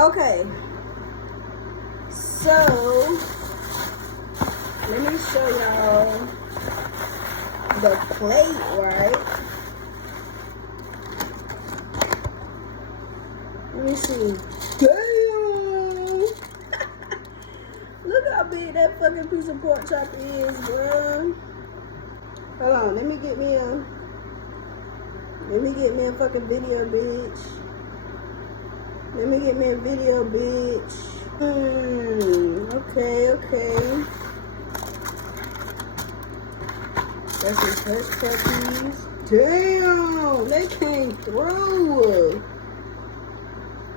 Okay, so let me show y'all the plate, right? Let me see. Damn! Look how big that fucking piece of pork chop is, bro. Hold on, let me get me a fucking video, bitch. Let me get me a video, bitch. Okay. That's his hush puppies. Damn, they came through.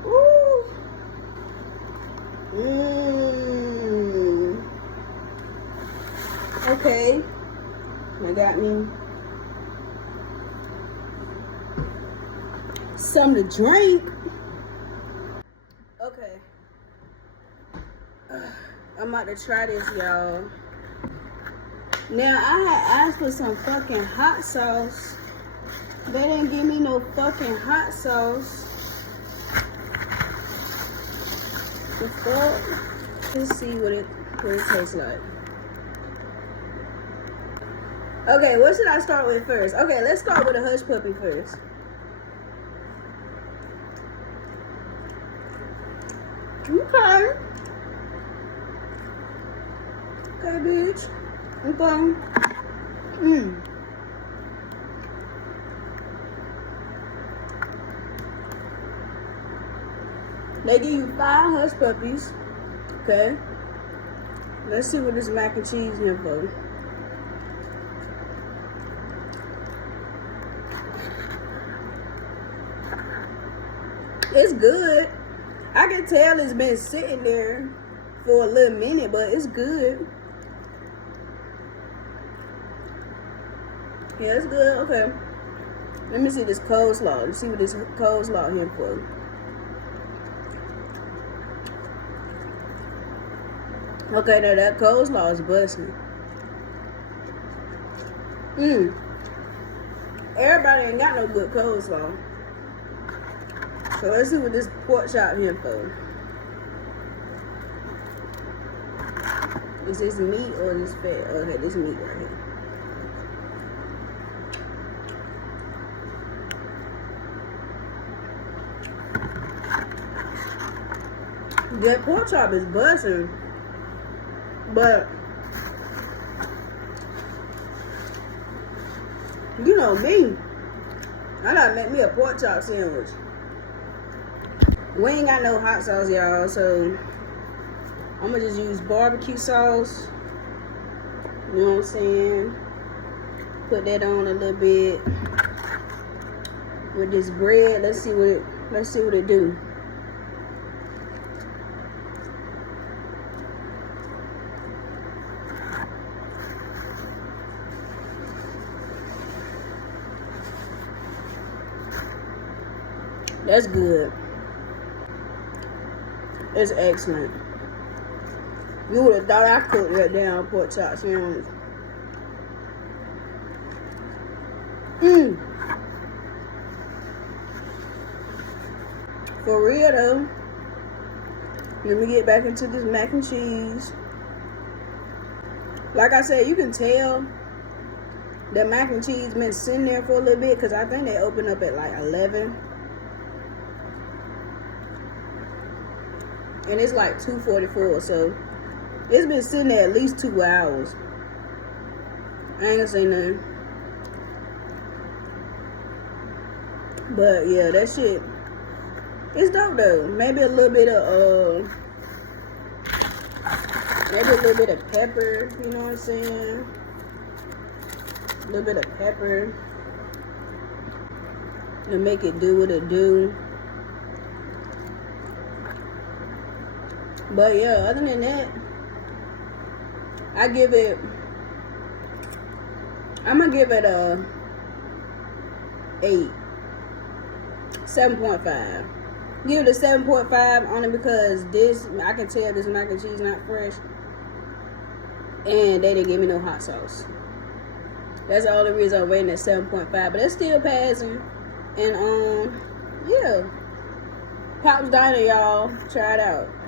Woo. Okay. I got me something to drink. Okay. I'm about to try this, y'all. Now, I had asked for some fucking hot sauce. They didn't give me no fucking hot sauce. The fuck? Let's see what it tastes like. Okay, what should I start with first? Okay, let's start with a hush puppy first. Okay. Okay, bitch. Okay. They give you 5 hush puppies. Okay. Let's see what this mac and cheese here for. It's good. I can tell it's been sitting there for a little minute, but it's good. Yeah, it's good. Okay. Let me see this coleslaw. Let's see what this coleslaw here for. Okay, now that coleslaw is busting. Everybody ain't got no good coleslaw. So let's see what this pork chop here for. Is this meat or this fat? Okay, this meat right here. That pork chop is busting. But you know me, I gotta make me a pork chop sandwich. We ain't got no hot sauce, y'all, so I'm gonna just use barbecue sauce. You know what I'm saying? Put that on a little bit with this bread. Let's see what it do. That's good. It's excellent. You would have thought I cooked that damn pork chop sandwich. For real though. Let me get back into this mac and cheese. Like I said, you can tell the mac and cheese been sitting there for a little bit because I think they open up at like 11. And it's like 2:44, so it's been sitting there at least 2 hours. I ain't gonna say nothing. But yeah, that shit, it's dope though. Maybe a little bit of pepper, you know what I'm saying? A little bit of pepper to make it do what it do. But yeah, other than that, I'm gonna give it a 8. 7.5. Give it a 7.5 only because this, I can tell this mac and cheese not fresh. And they didn't give me no hot sauce. That's the only reason I'm rating at 7.5. But that's still passing. And yeah. Pop's Diner, y'all. Try it out.